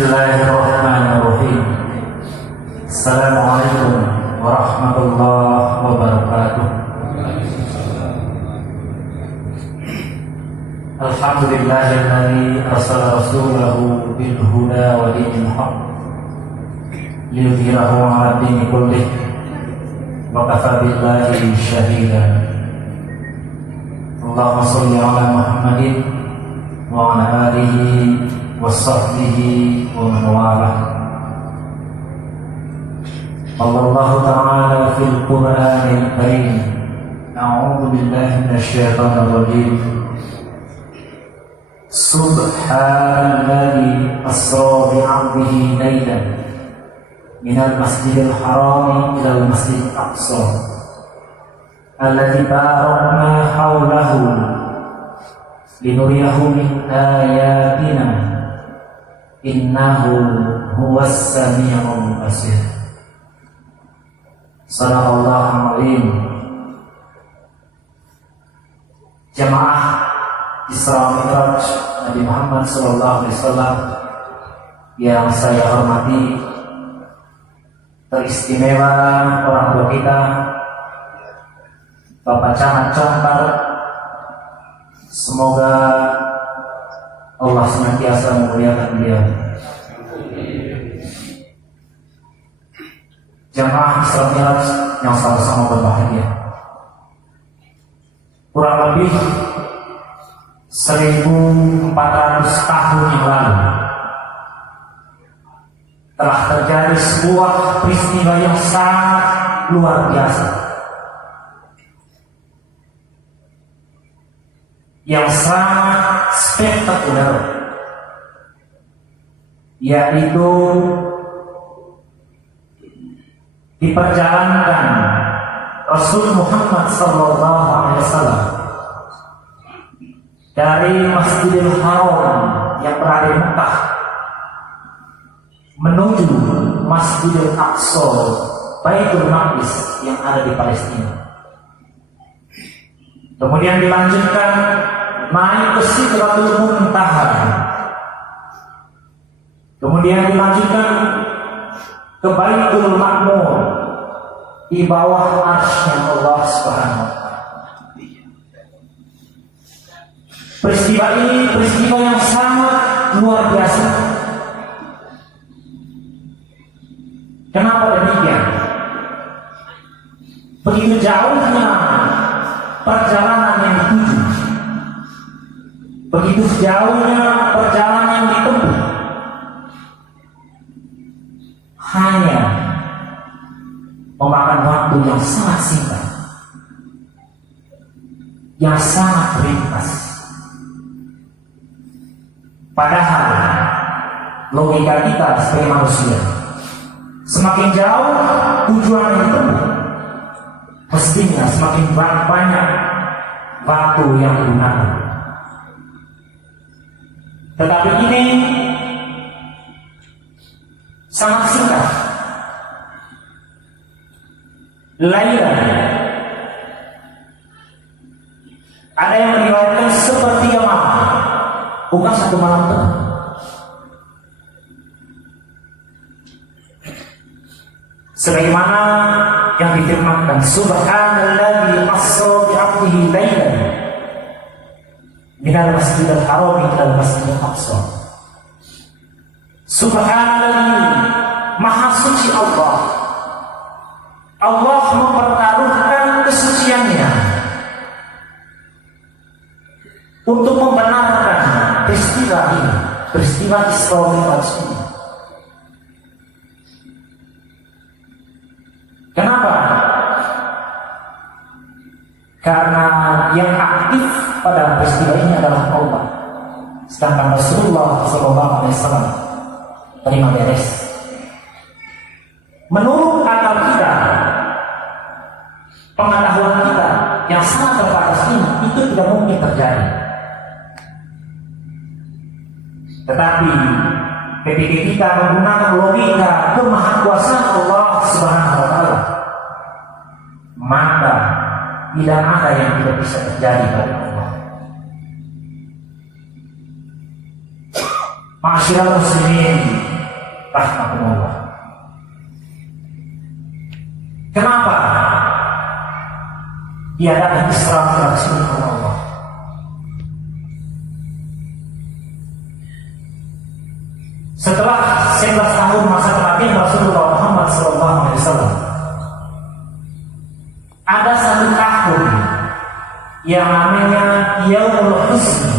Bismillahirrahmanirrahim. Assalamualaikum warahmatullahi wabarakatuh. Alhamdulillahilladzi arsala rasulahu bil huda wa dinil haqq liyudhhirahu 'ala dini kullih wa kafa billahi shahidan. Allahumma shalli 'ala Muhammadin wa 'ala alihi wa sahbihi wa man walah. Allah Ta'ala fil Qur'anil Karim. A'udzu billahi minasyaitonir rajim. Subhanalladzi asra bi 'abdihi laylan minal masjidil haram ilal masjidil aqsa alladzi barakna hawlahu linuriyahu min ayatina innahu huwas sami'ul basir. Sadaqallahul azim. Jamaah Isra Mi'raj Nabi Muhammad SAW yang saya hormati, teristimewa orang tua kita Bapak Camat Jombang, semoga Allah senantiasa memuliakan beliau. Jamaah Isra Mi'raj yang sama-sama berbahagia. Kurang lebih 1400 tahun yang lalu telah terjadi sebuah peristiwa yang sangat luar biasa, yang sangat spektakuler, yaitu diperjalankan Rasul Muhammad SAW dari Masjidil Haram yang berada di Mekah menuju Masjidil Aqsa, Baitul Maqdis yang ada di Palestina. Kemudian dilanjutkan naik ke Sidratul Muntaha. Kemudian dilanjutkan ke Baitul Ma'mur di bawah arsy Allah Subhanahu wa taala. Peristiwa ini peristiwa yang sangat luar biasa. Kenapa demikian? Begitu jauhnya perjalanan yang dituju, begitu jauhnya perjalanan yang ditempuh, hanya memakan waktu yang sangat singkat, yang sangat ringkas. Padahal logika kita sebagai manusia, semakin jauh tujuan yang ditempuh, mestinya semakin banyak waktu yang digunakan. Tetapi ini sangat singkat. Laila, ada yang meriwayatkan seperti malam, bukan satu malam penuh. Sebagaimana yang difirmankan, Subhanalladzi asra bi 'abdihi laylan minal masjidil haram ilal masjidil aqsa. Subhanalladzi, maha suci Allah. Allah mempertaruhkan kesuciannya untuk membenarkan peristiwa ini, peristiwa Isra Mi'raj ini. Kenapa? Karena yang aktif pada peristiwa ini adalah Allah, sedangkan Rasulullah SAW terima beres. Menurut akal kita, pengetahuan kita yang sangat terbatas ini, itu tidak mungkin terjadi. Tetapi ketika kita menggunakan logika kemahakuasaan Allah Subhanahu wa taala, maka tidak ada yang tidak bisa terjadi pada Allah. Ma'asyiral muslimin rahmatullah. Kenapa diadakan Isra Mi'raj ini Allah? Setelah 11 tahun masa kematian Rasulullah Muhammad SAW, ada satu tahun yang namanya Yaumul Husni,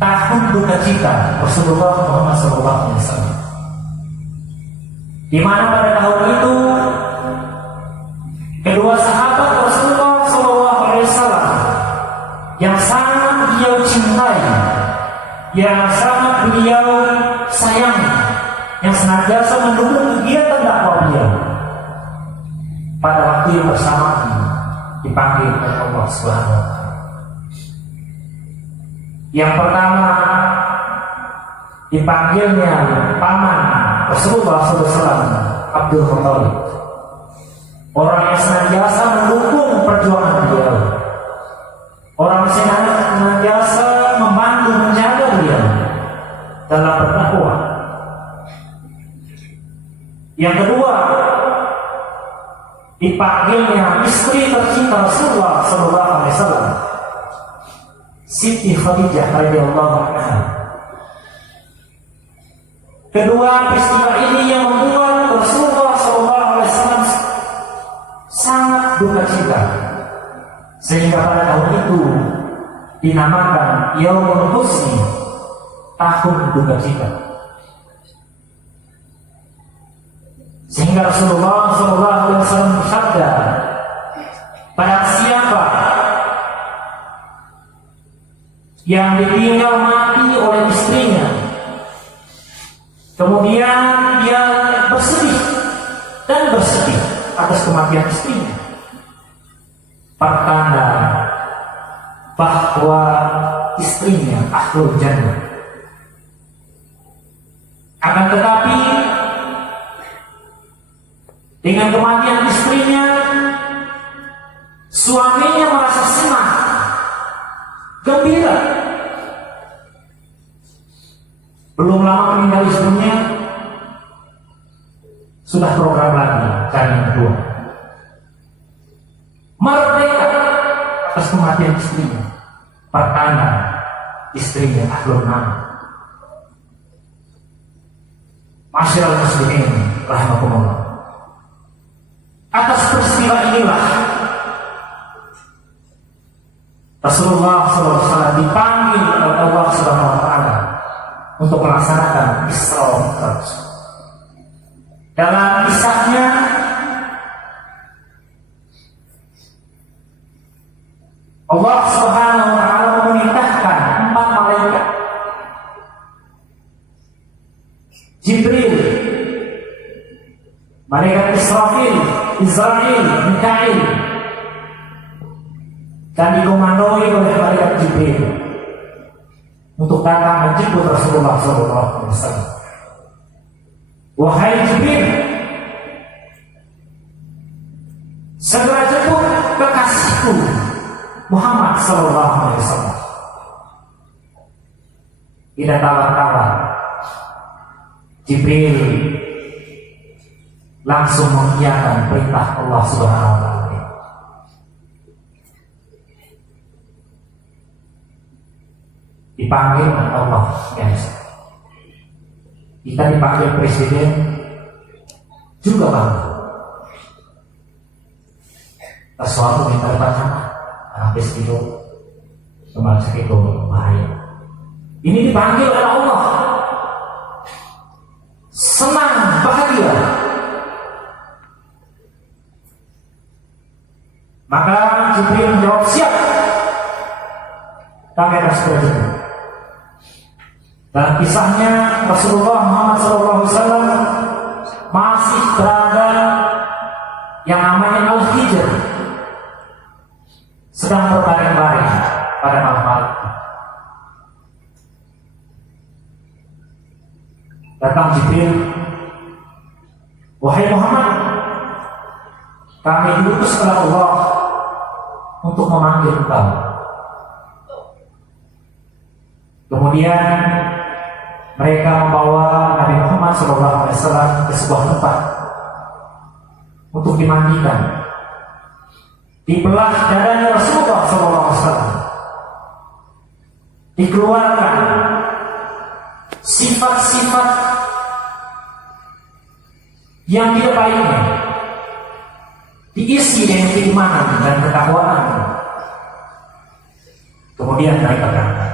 tahun duka cita Rasulullah Muhammad SAW, di mana pada tahun itu kedua sahabat Rasulullah SAW yang sangat beliau cintai, yang sangat beliau sayangi, yang senantiasa mendukung kegiatan dakwah beliau, pada waktu yang bersamaan dipanggil oleh Allah Subhanahu wa Ta'ala. Yang pertama dipanggilnya paman Rasulullah SAW, Abdul Muthalib, orang yang senantiasa mendukung perjuangan beliau, orang yang senantiasa membantu menjaga beliau dalam berdakwah. Yang kedua dipanggilnya istri tercinta Rasulullah SAW, Siti Khadijah radhiyallahu anha. Kedua peristiwa ini yang membuat Rasulullah SAW sangat duka cita, sehingga pada tahun itu dinamakan Yaumul Husni, tahun duka cita. Sehingga Rasulullah SAW bersabda, pada siapa yang ditinggal mati oleh istrinya, kemudian dia bersedih dan bersedih atas kematian istrinya, pertanda bahwa istrinya ahlul jannah. Akan tetapi dengan kematian istrinya, suaminya merasa senang, gembira. Belum lama meninggal istrinya, sudah program lagi cari yang kedua. Merdeka atas kematian istrinya, pertanda istrinya ahlul jannah. Masyiral muslimin rahimakumullah. Atas peristiwa inilah Rasulullah SAW dipanggil oleh Allah Subhanahu wa Ta'ala untuk melaksanakan Isra Mi'raj. Dalam kisahnya, Allah Subhanahu wa Ta'ala memerintahkan 4 malaikat, Jibril, malaikat Israfil, Israel, Mikail, dan dikomandoi oleh malaikat Jibril untuk datang menjemput Rasulullah SAW. Wahai Jibril, segera jemput kekasihku Muhammad SAW. Tidak tawar-tawar, Jibril langsung mengiyakan perintah Allah Subhanahu wa Ta'ala. Dipanggil oleh Allah, guys. Kita dipanggil presiden juga bangga. Sesuatu kita baca, habis itu kembali sakit bahaya. Ini dipanggil oleh Allah, senang, bahagia. Maka Jibril menjawab, siap, kami akan segera jemput. Dan kisahnya Rasulullah Muhammad SAW masih berada yang namanya Al-Hijr, sedang berbaring-baring pada malam hari. Datang Jibril, wahai Muhammad, kami diutus oleh Allah untuk memanggil engkau. Kemudian mereka membawa Nabi Muhammad SAW ke sebuah tempat untuk dimandikan. Dibelah dadanya Rasulullah SAW, dikeluarkan sifat-sifat yang tidak baiknya, diisi dengan keimanan dan ketakwaan. Kemudian mereka berangkat.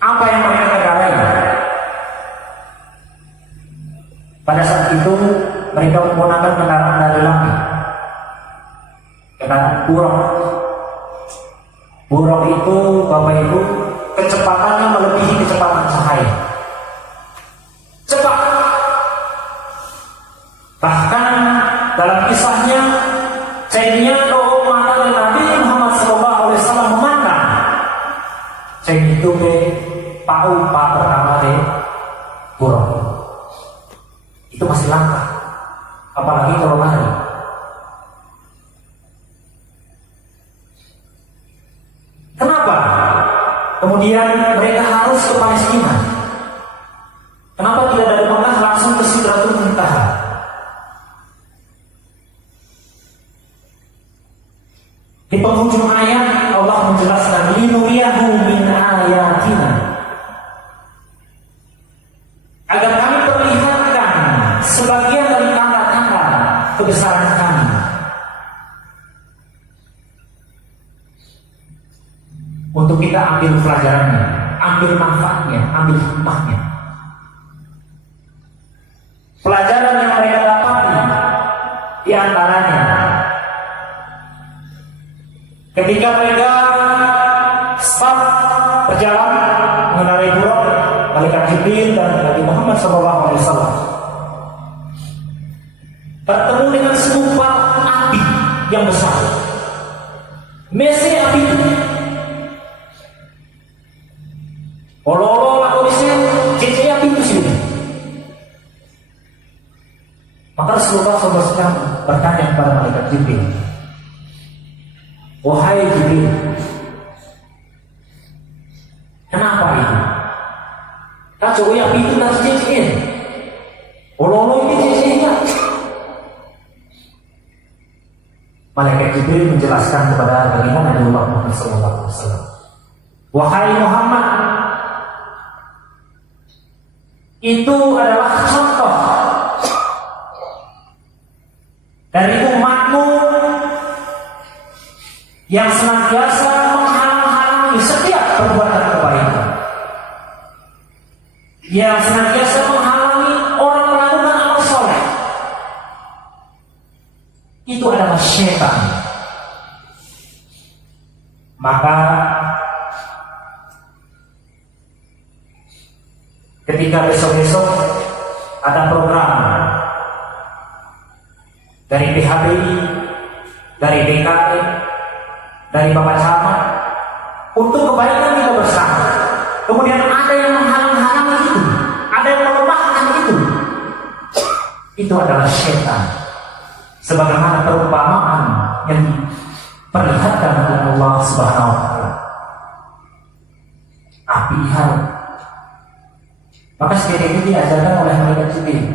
Apa yang mereka kendalai? Pada saat itu mereka menggunakan kendaraan dari langit, kendaraan buruk. Buruk itu, Bapak Ibu, kecepatannya melebihi kecepatan cahaya. Cepat. Bahkan dalam kisahnya, Sayyidina mata Nabi Muhammad SAW memandang Sayyidina itu pau pertama buruk. Itu masih langka, apalagi kalau lari. Kenapa? Kemudian mereka harus ke Palestina. Kenapa tidak dari Mekah langsung ke Sidratul Muntaha? Di penghujung ayat Allah menjelaskan linuriyahu min ayatina, agar kami perlihatkan sebagian dari tanda-tanda kebesaran kami. Untuk kita ambil pelajarannya, ambil manfaatnya, ambil hikmahnya. Pelajaran yang mereka dapati di antaranya, ketika mereka start berjalan mengendarai buruk, malaikat Jibril dan Nabi Muhammad SAW bertemu dengan segumpal api yang besar. Mese api itu. Olo-olo laku bisa cece api itu sih. Maka Rasulullah SAW bertanya kepada malaikat Jibril, wahai Jibril, kenapa itu? Kacau api itu tak cece. Olo-olo ini cece-nya. Malaikat Jibril menjelaskan kepada baginda Nabi Muhammad SAW, wahai Muhammad, itu adalah contoh dari umatmu yang senantiasa menghalang-halangi setiap perbuatan kebaikan, yang senantiasa menghalangi orang melakukan amal soleh. Itu adalah syaitan. Maka ketika besok-besok ada program dari PHBI, dari DKI, dari Bapak Camat untuk kebaikan kita bersama, kemudian ada yang menghalang-halangi itu, ada yang melemahkan itu adalah syaitan. Sebagaimana perumpamaan yang diperlihatkan oleh Allah Subhanahu wa Ta'ala, api harum. Maka sekali itu diajarkan oleh malaikat Jibril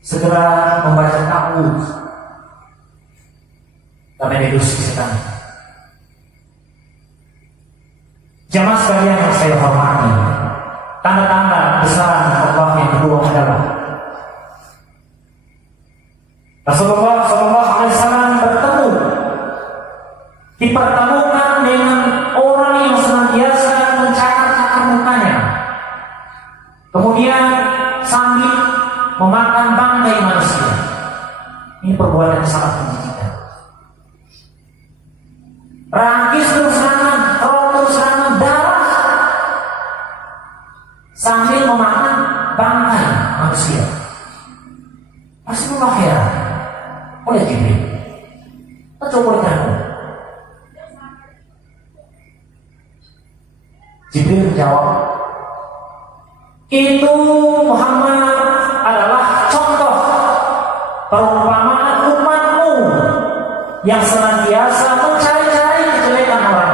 segera membaca ta'awudz karena deduksi setan. Jamaah sekalian yang saya hormati, tanda-tanda besaran Allah yang kedua adalah Rasulullah SAW bertemu, dipertemukan dengan orang yang senantiasa mencakar-cakar mukanya, kemudian sambil memakan bangkai manusia. Ini perbuatan yang sangat menjijikan. Rangkis terus serangan, roh terus serangan, darah, sambil memakan bangkai manusia. Rasulullah ya, oleh Jibril, coba kamu. Jibril menjawab, itu Muhammad adalah contoh perumpamaan umatmu yang senantiasa mencari-cari kejelekan orang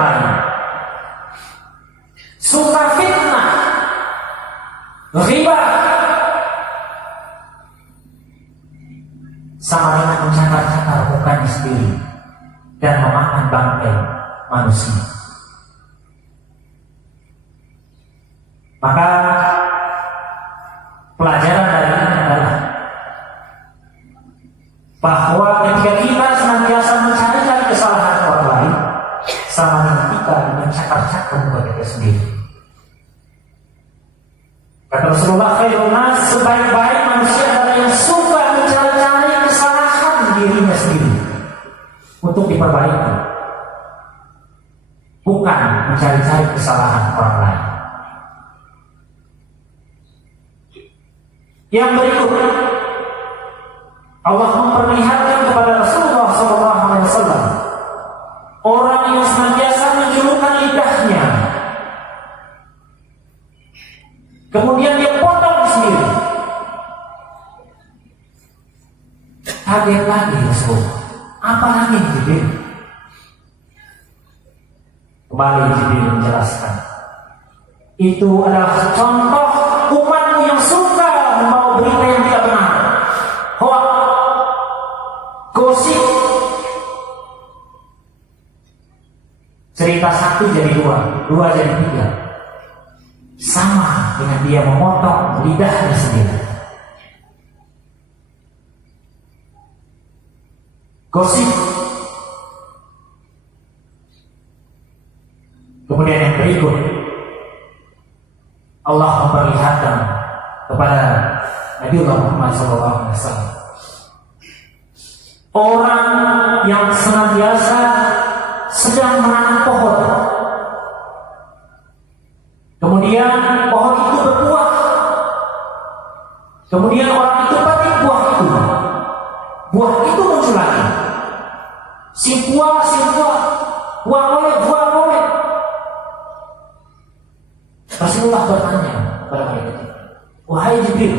Riba sama dengan mencakar-cakar mukanya sendiri dan memakan bangkai manusia. Maka pelajaran dari ini adalah bahwa ketika kita senantiasa mencari-cari kesalahan orang lain, sama dengan kita mencakar-cakar muka kita sendiri. Kata Rasulullah, khairun nas, sebaik-baik manusia adalah yang suka mencari-cari kesalahan dirinya sendiri untuk diperbaiki, bukan mencari-cari kesalahan orang lain. Yang berikut, Allah memperlihatkan kepada Rasulullah SAW orang yang senantiasa menjulurkan lidahnya, kemudian dia potong sendiri. Kaget lagi Rasulullah, apa lagi Jibril? Kembali Jibril menjelaskan, itu adalah contoh umatmu yang suka membawa berita yang tidak benar, hoax, gosip. Cerita satu jadi dua, dua jadi tiga, sama dengan dia memotong lidahnya sendiri. Gosip. Kemudian yang berikut, Allah memperlihatkan kepada Nabi Muhammad SAW orang yang senantiasa sedang menanam pohon, kemudian pohon itu berbuah, kemudian orang itu petik buah itu muncul lagi, si buah, buah oleh. Rasulullah bertanya kepada mereka, wahai Jibril,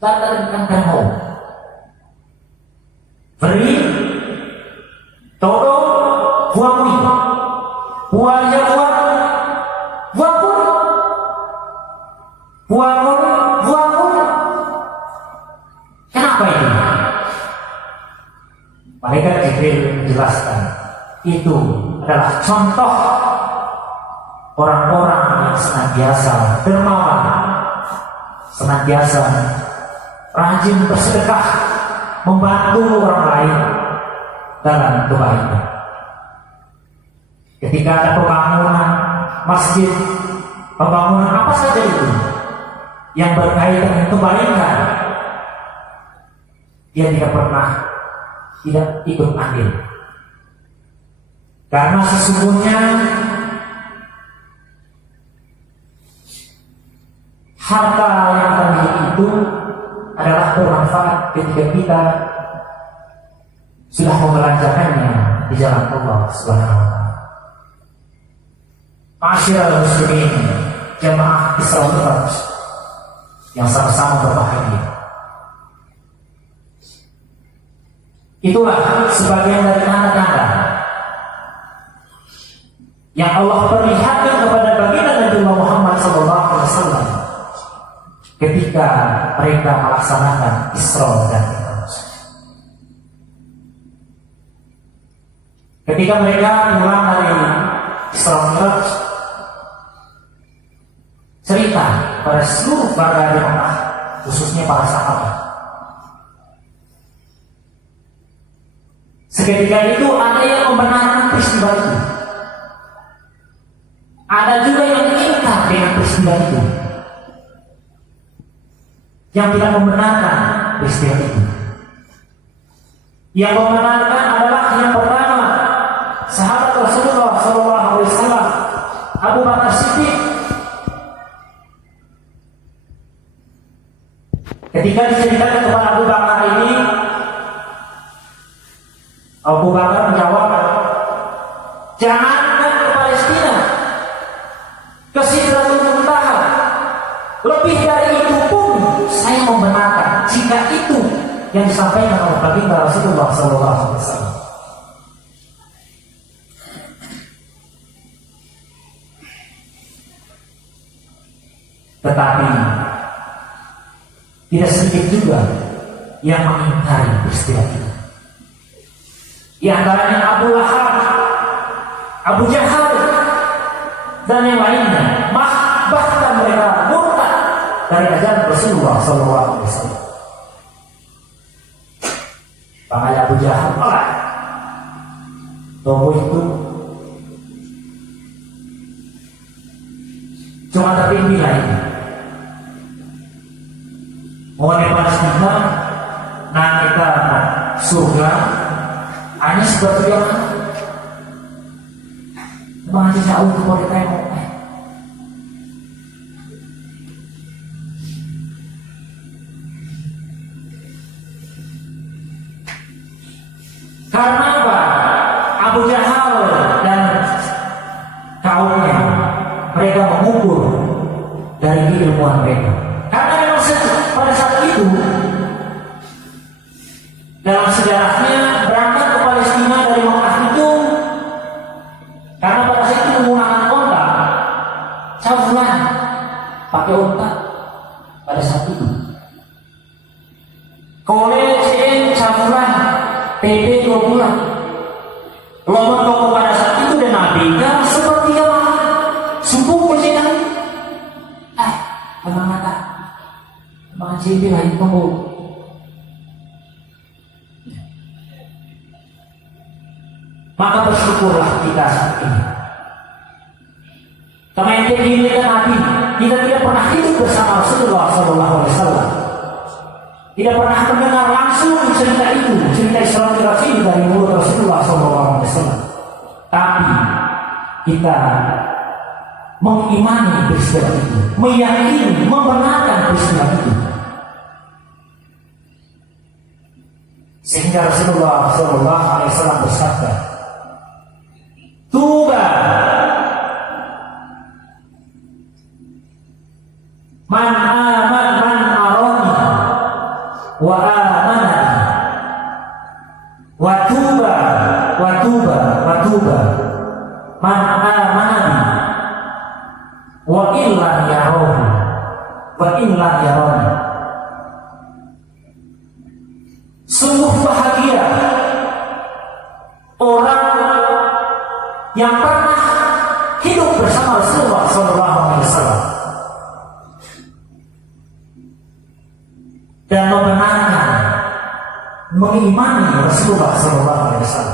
katakan kamu beri tolong buahmu, buahnya buahmu. Kenapa ini? Malaikat Jibril menjelaskan, itu adalah contoh orang-orang yang senantiasa dermawan, senantiasa rajin bersedekah, membantu orang lain dalam kebaikan. Ketika ada pembangunan masjid, pembangunan apa saja itu yang berkaitan dengan kebaikan, dia tidak ikut andil, karena sesungguhnya harta yang kita miliki itu adalah bermanfaat ketika kita sudah membelanjakannya di jalan Allah Subhanahu wa taala. Ma'asyiral muslimin, jamaah Isra Mi'raj yang sama-sama berbahagia. Itulah sebagian dari tanda-tanda yang Allah perlihatkan kepada baginda Nabi Muhammad SAW ketika mereka melaksanakan Isra dan Mi'raj. Ketika mereka pulang dari Isra Mi'raj, cerita pada seluruh warga Mekah, khususnya para sahabat. Seketika itu ada yang membenarkan peristiwa itu, ada juga yang ingkar dengan peristiwa itu, yang tidak membenarkan peristiwa itu. Yang membenarkan adalah yang pertama, sahabat Rasulullah SAW, Abu Bakar Siddiq. Ketika diceritakan kepada Abu Bakar ini, Abu Bakar menjawab, jangankan ke Palestina, ke Sidratul Muntaha, lebih dari itu pun saya membenarkan jika itu yang disampaikan oleh baginda Rasulullah SAW. Tetapi tidak sedikit juga yang mengingkari peristiwa itu. Di antaranya Abu Lahab, Abu Jahal, dan yang lainnya. Bahkan mereka murtad dari ajaran Rasulullah SAW. Bahaya Abu Jahal malah tunggu itu cuma tapi nilai orang Palestina nah kita surga hanya seperti yang bang jauh ke mereka yang karena apa? Abu Jahal dan kaumnya mereka mengukur dari keilmuan mereka. Karena memang pada saat itu dalam sejarahnya berangkat ke Palestina dari Mekah itu karena pada saat itu menggunakan onta, cabulan pakai onta pada saat itu. Kole CN cabulan TP 2 bulan. Lomba toko pada saat itu dan Nabi kan seperti yang subuh berjalan. Abang mata, abang cipi lagi tunggu. Maka bersyukurlah kita saat ini. Karena yang diinginkan Nabi, kita tidak pernah hidup bersama Rasulullah SAW. Tidak pernah mendengar langsung cerita itu, cerita Isra Mi'raj ini dari mulut Rasulullah SAW. Tapi kita mengimani peristiwa itu, meyakini, membenarkan peristiwa itu, sehingga Rasulullah SAW bersabda, "Tuba man arani wa amana wa tuba man amana wa illa yarahu wa illa yarani." Sungguh bahagia orang yang pernah hidup bersama Rasulullah SAW dan membenarkan, mengimani Rasulullah SAW.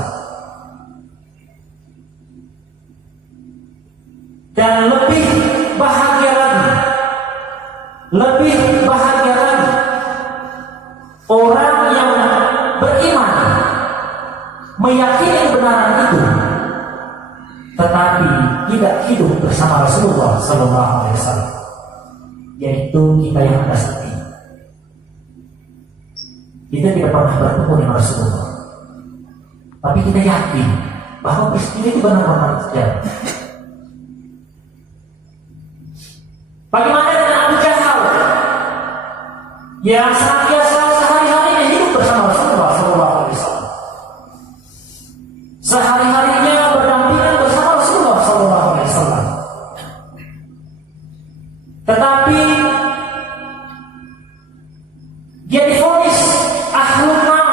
Dan lebih bahagia lagi orang yang beriman, meyakini kebenaran itu, tetapi tidak hidup bersama Rasulullah SAW, yaitu kita yang ada saat ini. Kita tidak pernah bertemu dengan Rasulullah, tapi kita yakin bahwa peristiwa itu benar-benar terjadi. Bagaimana dengan Abu Jahal yang senantiasa sehari-harinya hidup bersama Rasulullah SAW, sehari-harinya berdampingan bersama Rasulullah SAW, tetapi dia divonis ahlul nar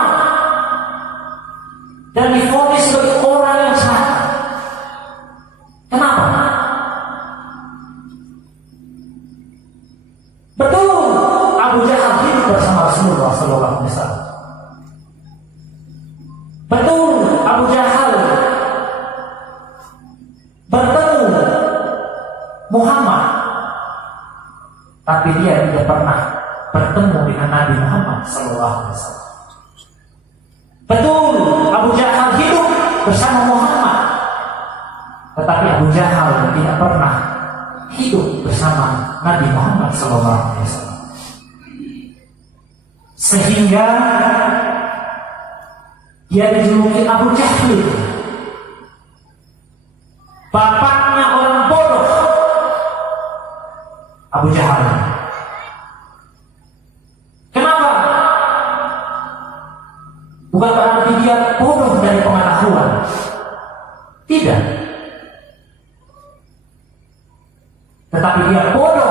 dan divonis sebagai orang yang jahat. Kenapa? Betul, Abu Jahal hidup bersama Rasulullah SAW. Betul, Abu Jahal bertemu Muhammad, tapi dia tidak pernah bertemu dengan Nabi Muhammad SAW. Betul, Abu Jahal hidup bersama Muhammad, tetapi Abu Jahal tidak pernah hidup bersama Nabi Muhammad SAW. Sehingga dia dijuluki Abu Jahil, bapaknya orang bodoh. Abu Jahal. Kenapa? Bukan berarti dia bodoh dari pengetahuan. Tidak. Tetapi dia bodoh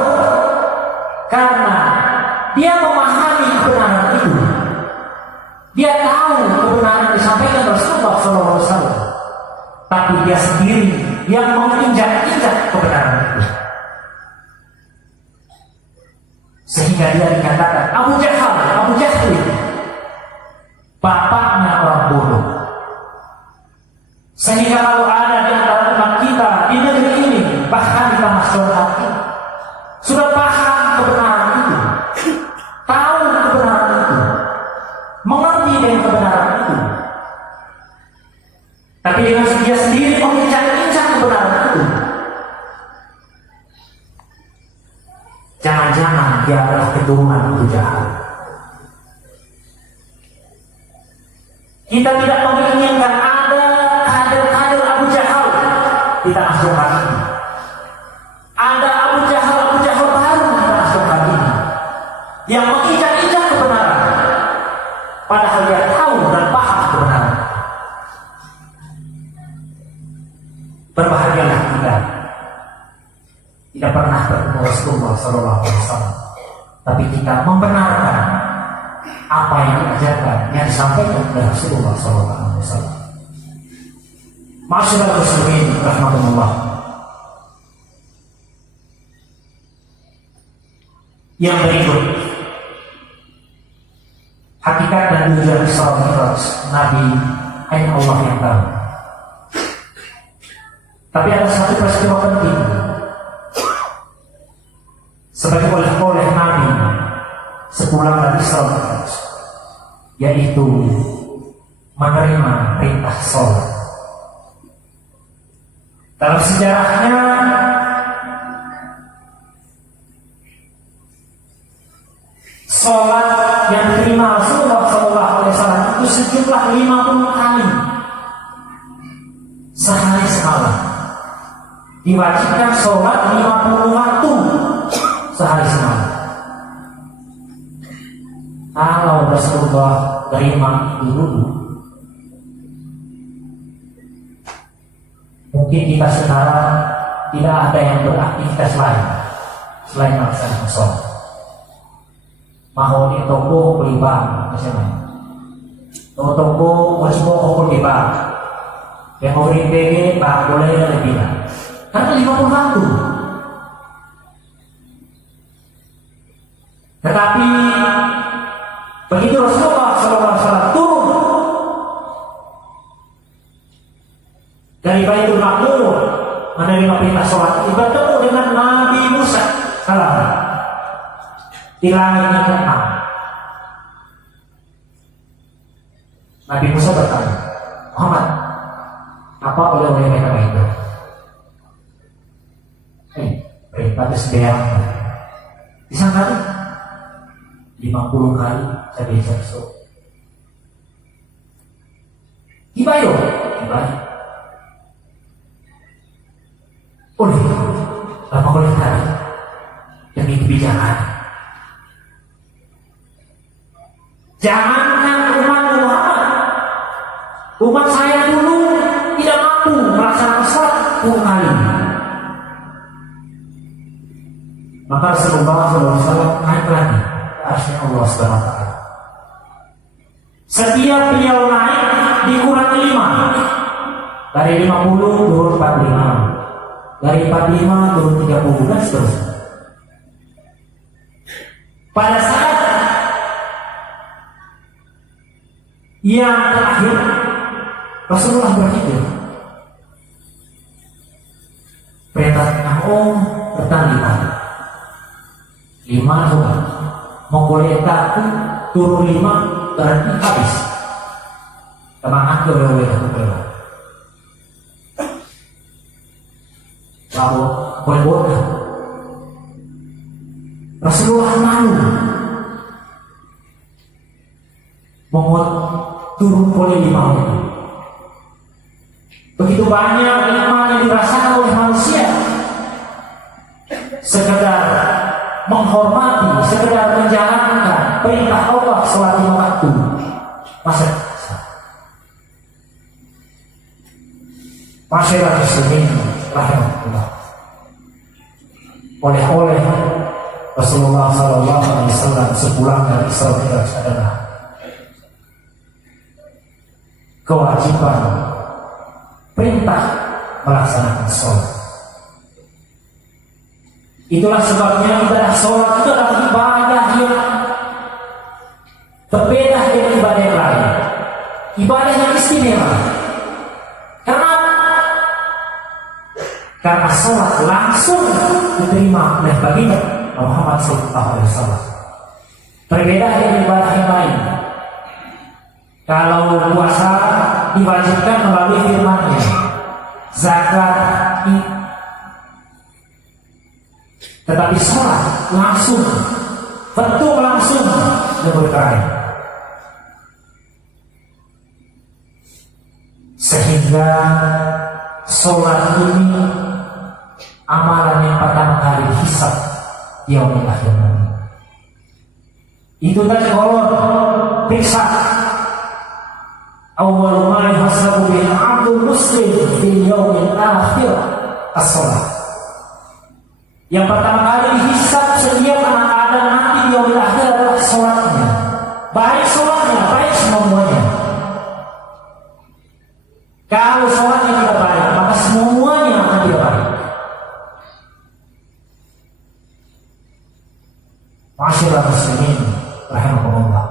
Rasulullah SAW, tapi dia sendiri yang menginjak-injak kebenaran itu. Sehingga dia dikatakan Abu Jahal, bapaknya orang bodoh. Sehingga kalau ada di antara umat kita di negeri ini, bahkan di masyarakat ini, sudah paham kebenaran itu, tahu kebenaran itu, mengerti dengan kebenaran itu, tapi dengan dia sendiri menginjak-injak kebenaran itu, jangan-jangan dia adalah keturunan Abu Jahal. Kita tidak menginginkan ada kader-kader Abu Jahal di tanah Sultan ini. Ada Abu Jahal baru di tanah Sultan ini yang menginjak-injak kebenaran, padahal dia tahu dan paham kebenaran. Berbahagialah kita tidak pernah bertemu Rasulullah SAW, tapi kita membenarkan apa yang diajarkan, yang disampaikan oleh Rasulullah SAW. Masyaallah muslimin rahmatullah. Yang berikut, hakikat dan tujuan Isra Mi'raj Nabi hanya Allah yang tahu. Tapi ada satu peristiwa penting sebagai oleh Nabi sepulang dari Isra Mi'raj, yaitu menerima perintah sholat. Dalam sejarahnya sholat yang diterima Rasulullah SAW itu sejumlah 50 kali sehari semalam. Diwajibkan sholat 50 waktu sehari semalam. Kalau Rasulullah terima itu dulu, mungkin kita sekarang tidak ada yang beraktivitas lain selain melaksanakan sholat. Mau di toko beli barang, misalnya toko mau beli barang, yang mau beli PG tak boleh lebih lah, karena 50 waktu. Tetapi begitu Rasulullah SAW turun dari Baitul Ma'mur menerima perintah sholat, bertemu dengan Nabi Musa salam di langit yang ke-6. Nabi Musa bertanya, Muhammad, apa oleh-oleh mereka itu? Perintah kesebeang disangka 50 kali saya bisa sholat. Gimana? Oleh lama boleh tadi demi kebijakan. Jangankan umat saya dulu tidak mampu melaksanakan sholat 10 kali. Maka Rasulullah SAW naik lagi ke arsy Allah SWT. Setiap beliau naik dikurangi 5. Dari 50 turun 45, dari 45 turun 30 dan seterusnya. Pada saat yang terakhir Rasulullah berpikir, perintahnya bertanding 5 sholat, mau boleh takut turun 5 berarti habis. Temangan boleh lalu boleh Rasulullah malu membuat turun boleh 5 itu. Begitu banyak nikmat yang dirasakan oleh manusia, sekedar menghormati, sekedar menjalankan perintah Allah sholat 5 waktu, masa masyarakat muslimin rahimahullah. Oleh Rasulullah SAW sepulang dari Isra Mi'raj adalah kewajiban perintah melaksanakan sholat. Itulah sebabnya ibadah sholat itu adalah ibadah yang berbeda dengan ibadah yang lain, ibadah yang istimewa. Karena sholat langsung diterima oleh baginda Muhammad SAW. Berbeda dengan ibadah yang lain. Kalau puasa diwajibkan melalui firman-Nya, zakat, tetapi sholat langsung, betul langsung diberkahi. Sehingga sholat ini amalan yang pertama kali hisab di yaumil akhir nanti. Itu tadi Allah periksa. Awal ma yuhasabu bil 'abdul muslim fil yaumil akhir as-shalah. Yang pertama kali dihisab setiap anak Adam nanti di yaumil akhir adalah sholatnya. Baik sholatnya, baik semuanya. Kalau sholatnya tidak baik, maka semuanya akan tidak baik. Masyaallah muslimin rahimahumullah.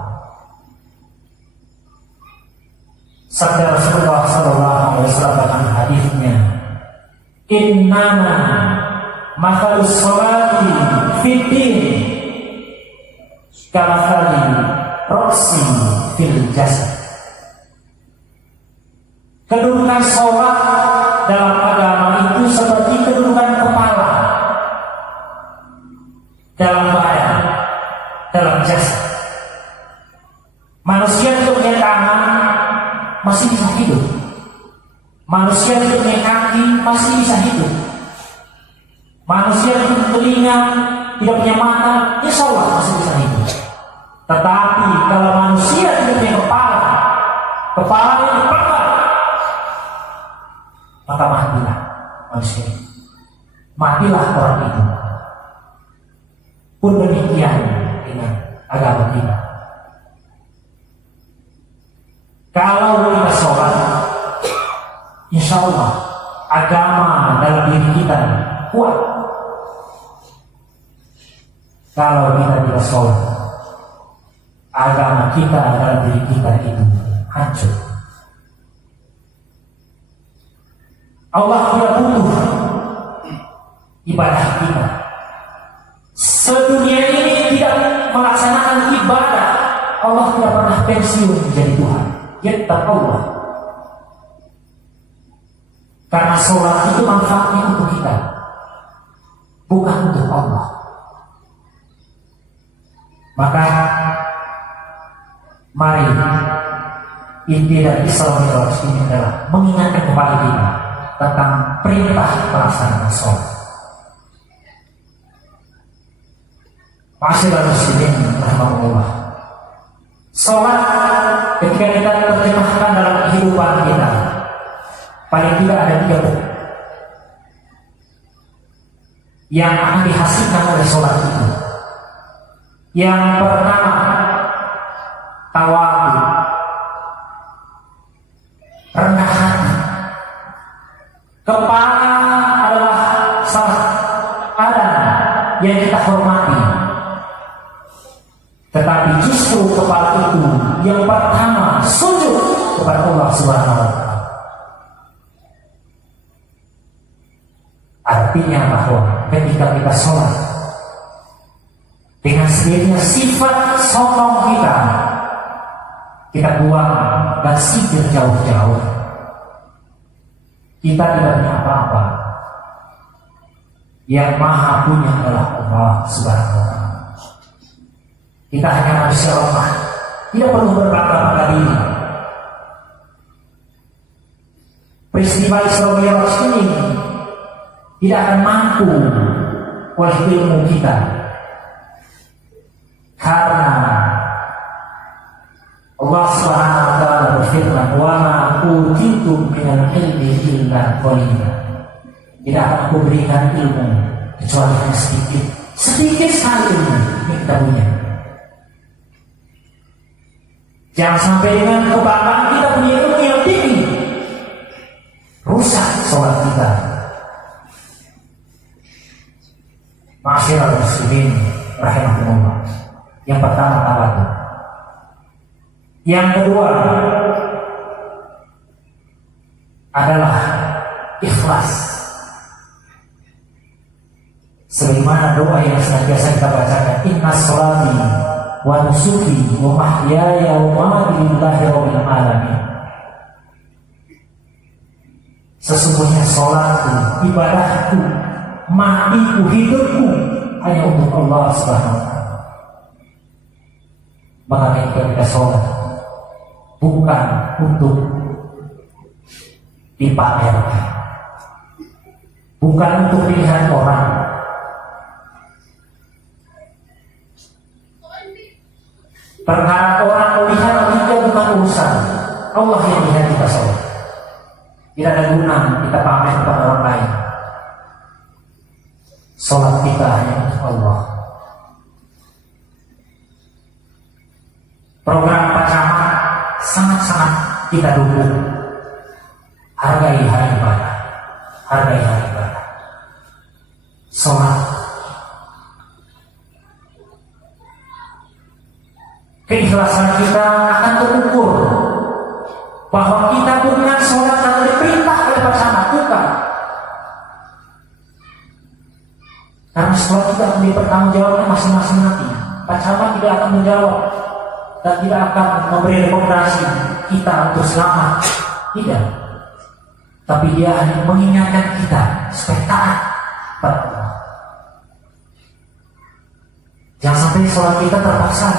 Sabda Rasulullah SAW dalam hadisnya, innama mathalus sholati fid din kamathali ra'si fil jasad. Kedudukan sholat dalam agama itu seperti kedudukan kepala dalam badan, dalam jasad. Manusia tidak punya tangan masih bisa hidup. Manusia tidak punya kaki masih bisa hidup. Manusia tidak punya telinga, tidak punya mata, insya Allah masih bisa hidup. Tetapi kalau manusia tidak punya kepala yang kepala, maka matilah manusia. Matilah orang itu. Pun demikian dengan agama kita. Kalau kita sholat, insya Allah agama dalam diri kita kuat. Kalau kita tidak sholat, agama kita dalam diri kita itu hancur. Allah tidak butuh ibadah kita. Sedunia ini tidak melaksanakan ibadah, Allah tidak pernah pensiun menjadi Tuhan. Yaitu Allah. Karena sholat itu manfaatnya untuk kita, bukan untuk Allah. Maka mari inti dari Islam ini adalah mengingatkan kepada kita tentang perintah pelaksanaan sholat. Masyaallah muslimin rahimahullah. Sholat ketika kita terjemahkan dalam kehidupan kita, paling tidak ada 3 bentuk yang akan dihasilkan oleh sholat itu. Yang pertama, tawadhu, rendah hati. Kepala adalah salah badan yang kita hormati, tetapi justru kepala itu yang pertama sujud kepada Allah Subhanahu wa Ta'ala. Artinya bahwa ketika kita sholat, dengan sendirinya sifat sombong kita buang dan singkir jauh-jauh. Kita tidak punya apa-apa. Yang maha punya adalah Allah Subhanahu wa Ta'ala. Kita hanya manusia lemah, tidak perlu berbangga-bangga diri. Peristiwa Isra Mi'raj ini tidak akan mampu oleh ilmu kita, karena Allah Subhanahu wa Ta'ala berfirman, "Wa ma utitum minal ilmi illa qalila." Tidak akan aku berikan ilmu kecuali hanya sedikit sekali ilmu yang kita punya. Jangan sampai dengan kebanggaan kita punya ilmu yang tinggi rusak sholat kita. Ma'asyiral muslimin rahimahumullah. Yang pertama tawadhu. Yang kedua adalah ikhlas. Sebagaimana doa yang senantiasa kita bacakan, inna sholati wa nusuki wa mahyaya wa mamati lillahi rabbil alamin. Sesungguhnya sholatku, ibadahku, matiku, hidupku hanya untuk Allah Subhanahu wa ta'ala. Maka kita sholat bukan untuk dipamerkan, bukan untuk dilihat orang, perkara orang melihat kita bukan urusan. Allah yang melihat kita sholat. Tidak ada guna kita pamer kepada orang lain. Sholat kita hanya untuk Allah. Program pacaman sangat-sangat kita dukung. Hargai hari ibadah, hargai hari ibadah. Sholat. Keikhlasan kita akan terukur bahwa kita bukan sholat karena diperintah oleh pasangan, bukan. Karena sholat kita akan dipertanggungjawabkan masing-masing nanti. Pasangan tidak akan menjawab dan tidak akan memberi rekomendasi kita untuk selamat, tidak. Tapi dia hanya mengingatkan kita supaya taat pada Allah. Jangan sampai sholat kita terpaksa.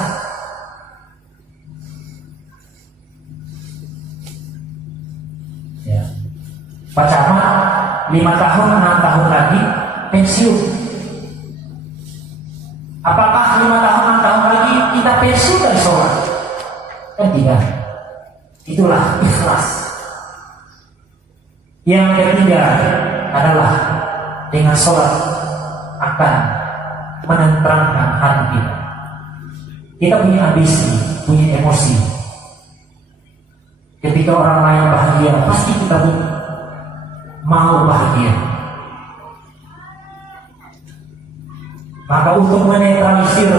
Pak Camat 5 tahun, 6 tahun lagi pensiun. Apakah 5 tahun, 6 tahun lagi kita pensiun dari sholat? Kan tidak. Itulah ikhlas. Yang ketiga adalah dengan sholat akan menenteramkan hati kita. Kita punya ambisi, punya emosi. Ketika orang lain bahagia, pasti kita pun mau bahagia. Maka untuk menetralisir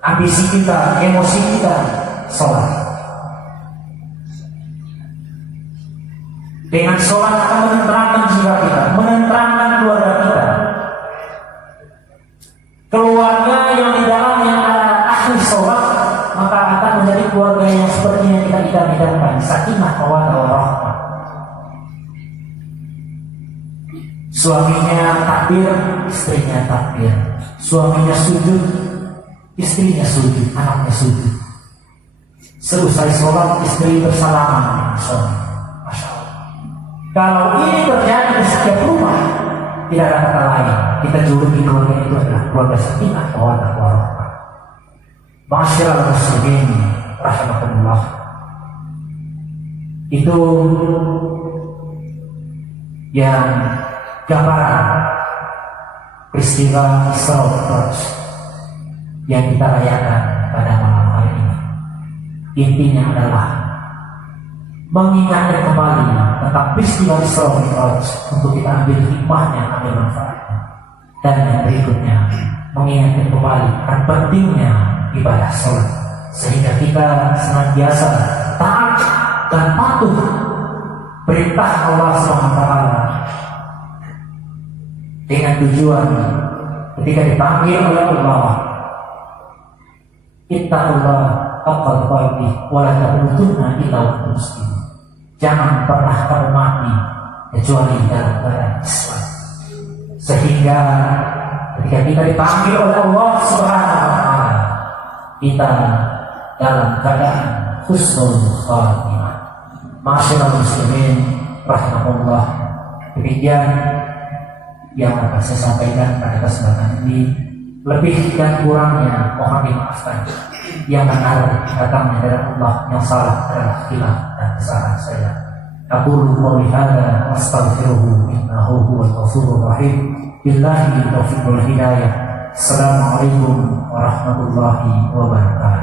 ambisi kita, emosi kita, sholat. Dengan sholat akan menenteramkan jiwa kita, menenteramkan keluarga kita. Keluarga yang di dalamnya ada ahli sholat, maka akan menjadi keluarga yang seperti yang kita idam-idamkan, sakinah mawaddah warahmah. Suaminya takbir, istrinya takbir. Suaminya sujud, istrinya sujud, anaknya sujud. Selesai sholat, istri bersalaman dengan suami. Masya Allah. Kalau ini terjadi di setiap rumah, tidak ada kata lain. Kita juluki keluarga itu adalah keluarga sakinah mawaddah warahmah. Ma'asyiral muslimin rahimakumullah. Itu yang gambaran peristiwa Isra Mi'raj yang kita rayakan pada malam hari ini. Intinya adalah mengingatkan kembali tentang peristiwa Isra Mi'raj untuk kita ambil hikmahnya, ambil manfaatnya. Dan yang berikutnya mengingatkan kembali akan pentingnya ibadah sholat, sehingga kita senantiasa taat dan patuh perintah Allah SWT. Dengan tujuan ketika dipanggil oleh Allah, ittaqullah haqqa tuqatih wa la tamutunna illa wa antum muslimun. Jangan pernah kamu mati kecuali dalam keadaan Islam. Sehingga ketika kita dipanggil oleh Allah Subhanahu wa ta'ala, kita dalam keadaan husnul khatimah. Ma'asyiral muslimin rahimahullah. Demikian yang akan saya sampaikan pada kesempatan ini. Lebih dan kurangnya mohon dimaafkan. Yang benar datangnya dari Allah, yang salah adalah khilaf dan kesalahan saya. Aqulu qouli hadza wa astaghfiruhu innahu huwal ghafurur rahim. Billahi taufiq wal hidayah. Assalamualaikum warahmatullahi wabarakatuh.